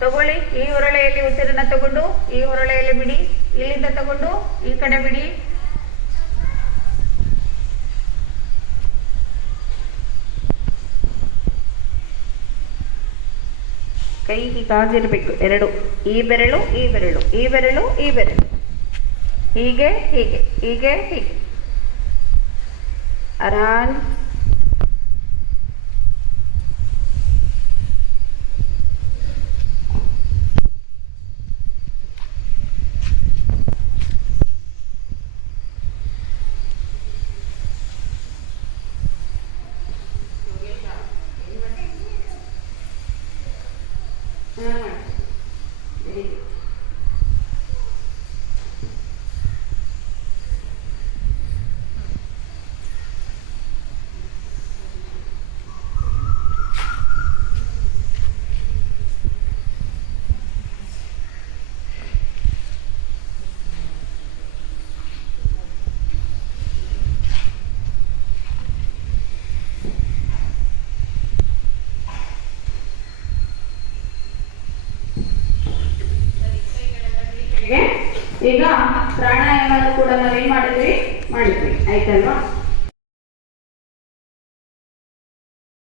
ತಗೊಳ್ಳಿ, ಈ ಹೊರಳೆಯಲ್ಲಿ ಉಸಿರನ್ನ ತಗೊಂಡು, ಈ ಹೊರಳೆಯಲ್ಲಿ ಬಿಡಿ, ಇಲ್ಲಿಂದ ತಗೊಂಡು, ಈ ಕಡೆ ಬಿಡಿ. ಕೈ ಹೀಗಾಗಿರ್ಬೇಕು ಎರಡು. ಈ ಬೆರಳು ಈ ಬೆರಳು. ಈ ಬೆರಳು ಈ ಬೆರಳು. ಹೀಗೆ ಹೀಗೆ ಹೀಗೆ ಹೀಗೆ. ಆರಾಮ್ 嗯。ಈಗ ಪ್ರಾಣಾಯಾಮ ಕೂಡ ನಾವೇನ್ ಮಾಡಿದ್ವಿ ಮಾಡಿದ್ವಿ ಆಯ್ತಲ್ವಾ?